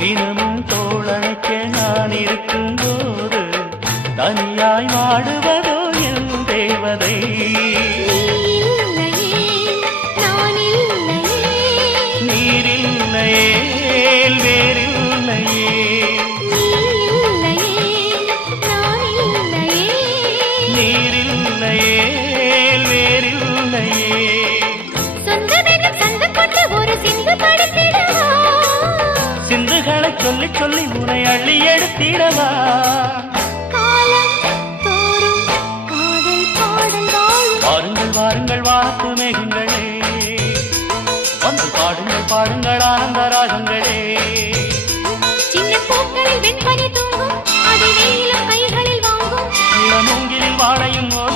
தினமும் தோழனுக்கு நான் இருக்கும் போது தனியாய் மாடுவதோ என் தேவதை? சிந்துகளை சொல்லி சொல்லி உனை அள்ளி எடுத்திடவா? வாருங்கள் வாருங்கள் வாத்து மேகங்களே. வந்து பாடுங்கள் பாடுங்கள் ஆனந்த ராகங்களே. சின்ன பூக்களில் வெண்பனி தூங்கும் அதை வெயிலும் கைகளில் வாங்கும். இளமூங்கிலில் வாழையும் ஓ